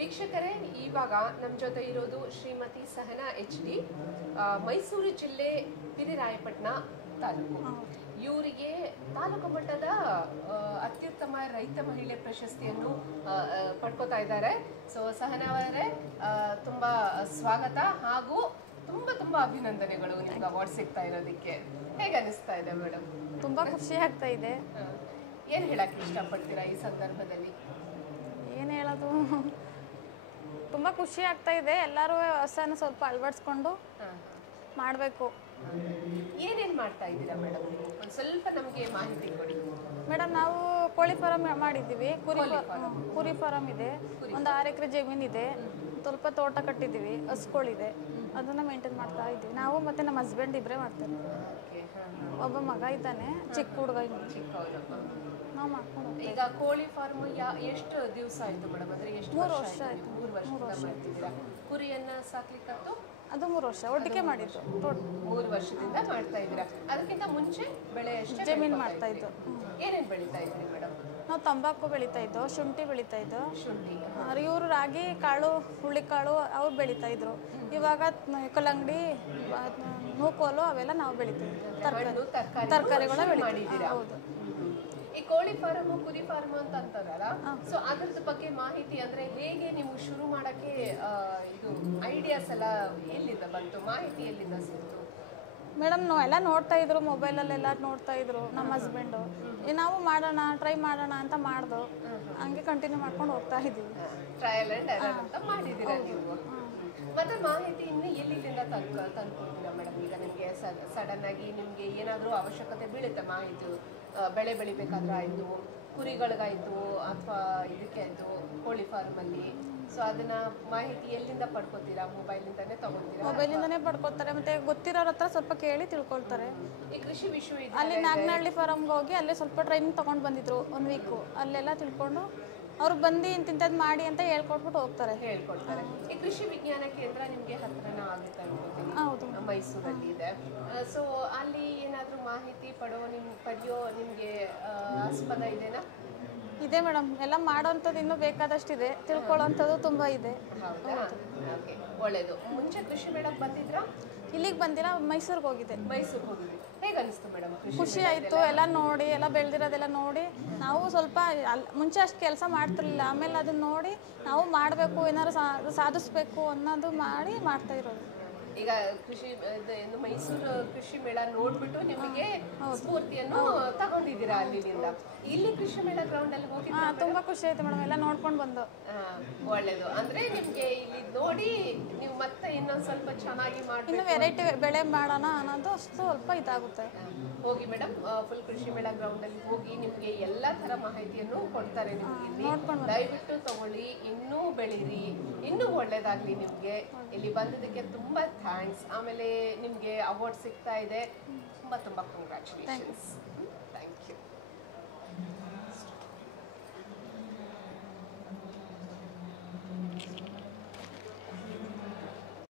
ವೀಕ್ಷಕರೇ, ಇವಾಗ ನಮ್ಮ ಜೊತೆ ಇರೋದು ಶ್ರೀಮತಿ ಸಹನಾ HD, ಮೈಸೂರು ಜಿಲ್ಲೆ ಪಿರಿರಾಯಪಟ್ಟಣ ತಾಲೂಕು. ಇವರಿಗೆ ತಾಲೂಕು ಮಟ್ಟದ ಅತ್ಯುತ್ತಮ ರೈತ ಮಹಿಳೆ ಪ್ರಶಸ್ತಿಯನ್ನು ಪಡ್ಕೋತಾ ಇದ್ದಾರೆ. ಸೊ ಸಹನಾ ಅವರೇ, ತುಂಬಾ ಸ್ವಾಗತ ಹಾಗೂ ತುಂಬಾ ಅಭಿನಂದನೆಗಳು ನಿಮ್ಗೆ ಅವಾರ್ಡ್ ಸಿಗ್ತಾ ಇರೋದಕ್ಕೆ. ಹೇಗೆ ಅನಿಸ್ತಾ ಇದೆ ಮೇಡಮ್? ತುಂಬಾ ಖುಷಿ ಆಗ್ತಾ ಇದೆ. ಏನ್ ಹೇಳಕ್ ಇಷ್ಟಪಡ್ತೀರಾ ಈ ಸಂದರ್ಭದಲ್ಲಿ? ಏನು ಹೇಳೋದು, ತುಂಬ ಖುಷಿ ಆಗ್ತಾ ಇದೆ. ಎಲ್ಲರೂ ವ್ಯವಸಾಯನ ಸ್ವಲ್ಪ ಅಳವಡಿಸ್ಕೊಂಡು ಮಾಡಬೇಕು. ಏನೇನು ಮಾಡ್ತಾ ಇದ್ದೀರಾ ಮೇಡಮ್? ಒಂದು ಸ್ವಲ್ಪ ನಮಗೆ ಮಾಹಿತಿ ಕೊಡಿ ಮೇಡಮ್. ನಾವು ಕೋಳಿ ಫಾರಂ ಮಾಡಿದ್ದೀವಿ, ಕುರಿ ಫಾರಂ ಇದೆ, ಒಂದು 6 ಎಕರೆ ಜಮೀನಿದೆ, ಸ್ವಲ್ಪ ತೋಟ ಕಟ್ಟಿದ್ದೀವಿ, ಹಸುಗಳಿದೆ, ಅದನ್ನು ಮೇಂಟೈನ್ ಮಾಡ್ತಾ ಇದ್ದೀವಿ. ನಾವು ಮತ್ತು ನಮ್ಮ ಹಸ್ಬೆಂಡ್ ಇಬ್ಬರೇ ಮಾಡ್ತೇವೆ. ಒಬ್ಬ ಮಗ ಇದ್ದಾನೆ, ಚಿಕ್ಕ ಹುಡುಗ ನಾವು ಮಾಡ್ಕೊಂಡು. ಈಗ ಕೋಳಿ ಫಾರ್ಮ್ ಎಷ್ಟು ದಿವಸ ಆಯ್ತು ಮೇಡಮ್? ಅಂದ್ರೆ ಎಷ್ಟು? 3 ವರ್ಷ ಆಯ್ತು. 3 ವರ್ಷದಿಂದ ಮಾಡ್ತಿದ್ದೀರಾ? ಕುರಿಯನ್ನ ಸಾಕ್ಲಿಕ್ಕಂತೂ ಅದು 3 ವರ್ಷ ಒಟ್ಟಿಗೆ ಮಾಡಿದ್ದು. 3 ವರ್ಷದಿಂದ ಮಾಡ್ತಾ ಇದ್ದೀರಾ. ಅದಕ್ಕಿಂತ ಮುಂಚೆ ಬೆಳೆ ಎಷ್ಟು ಜಮೀನು ಮಾಡ್ತಾ ಇದ್ದು? ಏನೇನು ಬೆಳೀತಾ ಇದ್ರಿ ಮೇಡಮ್? ನಾವು ತಂಬಾಕು ಬೆಳೀತಾ ಇದ್ದೋ, ಶುಂಠಿ ಬೆಳೀತಾ ಇದ್ದೋ. ಶುಂಠಿ. ಇವರು ರಾಗಿ ಕಾಳು, ಹುಳ್ಳಿಕಾಳು ಅವ್ರು ಬೆಳೀತಾ ಇದ್ರು. ಇವಾಗ ಕಲ್ಲಂಗಡಿ, ನೂಕೋಲು ಅವೆಲ್ಲ ನಾವು ಬೆಳಿತೀವಿ. ತರಕಾರಿಗಳ ಬೆಳಿತೀವಿ. ಹೌದು. ಈ ಕೋಳಿ ಫಾರಂ, ಕುರಿ ಫಾರಂ ಅಂತ ಅಂತಾರಲ್ಲ, ಸೊ ಅದ್ರದ್ದು ಬಗ್ಗೆ ಮಾಹಿತಿ ಅಂದ್ರೆ ಹೇಗೆ ನೀವು ಶುರು ಮಾಡಕ್ಕೆ ಇದು ಐಡಿಯಾಸ್ ಎಲ್ಲ ಎಲ್ಲಿಂದ ಬಂತು? ಮಾಹಿತಿ ಎಲ್ಲಿಂದ ಸಿಕ್ತು ಮೇಡಮ್? ಎಲ್ಲ ನೋಡ್ತಾ ಇದ್ರು, ಮೊಬೈಲಲ್ಲೆಲ್ಲ ನೋಡ್ತಾ ಇದ್ರು ನಮ್ಮ ಹಸ್ಬೆಂಡು. ನಾವು ಮಾಡೋಣ, ಟ್ರೈ ಮಾಡೋಣ ಅಂತ ಮಾಡ್ದು. ಹಂಗೆ ಕಂಟಿನ್ಯೂ ಮಾಡ್ಕೊಂಡು ಹೋಗ್ತಾ ಇದ್ದೀವಿ. ಟ್ರಯಲ್ ಅಂಡ್ ಎರರ್ ಅಂತ ಮಾಡಿದ್ದೀರಾ ನೀವು. ಮತ್ತೆ ಮಾಹಿತಿ ಇನ್ನು ಎಲ್ಲಿಂದ ತಂದ್ಕೊಳ್ತೀರಾ ಮೇಡಮ್? ಈಗ ನಿಮಗೆ ಸಡನ್ ಆಗಿ ನಿಮ್ಗೆ ಏನಾದರೂ ಅವಶ್ಯಕತೆ ಬೀಳುತ್ತೆ ಮಾಹಿತಿ, ಬೆಳೆ ಬೆಳಿಬೇಕಾದ್ರೆ ಆಯ್ತು, ಕುರಿಗಳಿಗಾಯ್ತು ಅಥವಾ ಇದಕ್ಕೆ ಆಯ್ತು ಕೋಳಿ ಫಾರ್ಮ್ ಅಲ್ಲಿ, ಸೊ ಅದನ್ನ ಮಾಹಿತಿ ಎಲ್ಲಿಂದ ಪಡ್ಕೋತೀರಾ? ಮೊಬೈಲಿಂದಾನೇ ತಗೋತೀರಾ? ಮೊಬೈಲಿಂದಾನೇ ಪಡ್ಕೋತಾರೆ, ಮತ್ತೆ ಗೊತ್ತಿರೋರ ಹತ್ರ ಸ್ವಲ್ಪ ಕೇಳಿ ತಿಳ್ಕೊಳ್ತಾರೆ. ಈ ಕೃಷಿ ವಿಶ್ವವಿದ್ಯಾಲಯ ಅಲ್ಲಿ ನಾಗನಹಳ್ಳಿ ಫಾರಮ್ಗೆ ಹೋಗಿ ಅಲ್ಲೇ ಸ್ವಲ್ಪ ಟ್ರೈನಿಂಗ್ ತೊಗೊಂಡು ಬಂದಿದ್ರು 1 ವೀಕು. ಅಲ್ಲೆಲ್ಲ ತಿಳ್ಕೊಂಡು ಅವ್ರು ಬಂದು ಇಂತಿಂಥದ್ದು ಮಾಡಿ ಅಂತ ಹೇಳ್ಕೊಟ್ಬಿಟ್ಟು ಹೋಗ್ತಾರೆ. ಈ ಕೃಷಿ ವಿಜ್ಞಾನ ಕೇಂದ್ರ ನಿಮಗೆ ಹತ್ರನ ಆಗುತ್ತೆ ಅನ್ಕೋತೀನಿ. ಹೌದು, ಮೈಸೂರಲ್ಲಿ ಇದೆ. ಸೊ ಅಲ್ಲಿ ಏನಾದರೂ ಮಾಹಿತಿ ಪಡೆಯೋ ನಿಮಗೆ ಆಸ್ಪದ ಇದೆನಾ? ಇದೆ ಮೇಡಮ್. ಎಲ್ಲ ಮಾಡೋವಂಥದ್ದು ಇನ್ನೂ ಬೇಕಾದಷ್ಟಿದೆ, ತಿಳ್ಕೊಳ್ಳೋವಂಥದ್ದು ತುಂಬ ಇದೆ. ಒಳ್ಳೇದು. ಮುಂಚೆ ಕೃಷಿ ಮೇಳಕ್ಕೆ ಬಂದಿದ್ರಾ? ಇಲ್ಲಿಗೆ ಬಂದಿಲ್ಲ, ಮೈಸೂರಿಗೆ ಹೋಗಿದೆ. ಮೈಸೂರಿಗೆ ಹೋಗಿದ್ವಿ. ಹೇಗೆ ಅನಿಸ್ತು ಮೇಡಮ್? ಖುಷಿ ಆಯಿತು. ಎಲ್ಲ ನೋಡಿ, ಎಲ್ಲ ಬೆಳೆದಿರೋದೆಲ್ಲ ನೋಡಿ ನಾವು ಸ್ವಲ್ಪ ಮುಂಚೆ ಅಷ್ಟು ಕೆಲಸ ಮಾಡ್ತಿರ್ಲಿಲ್ಲ. ಆಮೇಲೆ ಅದನ್ನ ನೋಡಿ ನಾವು ಮಾಡಬೇಕು, ಏನಾದ್ರು ಸಾಧಿಸ್ಬೇಕು ಅನ್ನೋದು ಮಾಡ್ತಾ ಇರೋದು. ಈಗ ಕೃಷಿ ಮೈಸೂರು ಕೃಷಿ ಮೇಳ ನೋಡ್ಬಿಟ್ಟು ನಿಮಗೆ ಸ್ಫೂರ್ತಿಯನ್ನು ತಗೊಂಡಿದ್ದೀರಾ ಅಲ್ಲಿಂದ. ಇಲ್ಲಿ ಕೃಷಿ ಮೇಳ ಗ್ರೌಂಡ್ ಅಲ್ಲಿ ಹೋಗಿ ತುಂಬಾ ಖುಷಿ ಆಯ್ತು ಮೇಡಮ್, ಎಲ್ಲ ನೋಡ್ಕೊಂಡು ಬಂದು. ಒಳ್ಳೇದು. ಅಂದ್ರೆ ನಿಮ್ಗೆ ಇಲ್ಲಿ ನೋಡಿ ನೀವು ಮತ್ತೆ ಇನ್ನೊಂದ್ ಸ್ವಲ್ಪ ಚೆನ್ನಾಗಿ ಮಾಡಿ ಇನ್ನು ವೆರೈಟಿ ಬೆಳೆ ಮಾಡೋಣ ಅನ್ನೋದು ಸ್ವಲ್ಪ ಇದಾಗುತ್ತೆ. ಹೋಗಿ ಮೇಡಮ್, ಫುಲ್ ಕೃಷಿ ಮೇಳ ಗ್ರೌಂಡ್ ಅಲ್ಲಿ ಹೋಗಿ ನಿಮ್ಗೆ ಎಲ್ಲಾ ತರ ಮಾಹಿತಿಯನ್ನು ಕೊಡ್ತಾರೆ ನಿಮ್ಗೆ. ಇಲ್ಲಿ ದಯವಿಟ್ಟು ತಗೊಳ್ಳಿ, ಇನ್ನೂ ಬೆಳೀರಿ, ಇನ್ನೂ ಒಳ್ಳೇದಾಗ್ಲಿ ನಿಮ್ಗೆ. ಇಲ್ಲಿ ಬಂದಿದ್ದಕ್ಕೆ ತುಂಬಾ ಥ್ಯಾಂಕ್ಸ್. ಆಮೇಲೆ ನಿಮ್ಗೆ ಅವಾರ್ಡ್ ಸಿಗ್ತಾ ಇದೆ, ತುಂಬಾ ಕಂಗ್ರ್ಯಾಚುಲೇಷನ್ಸ್.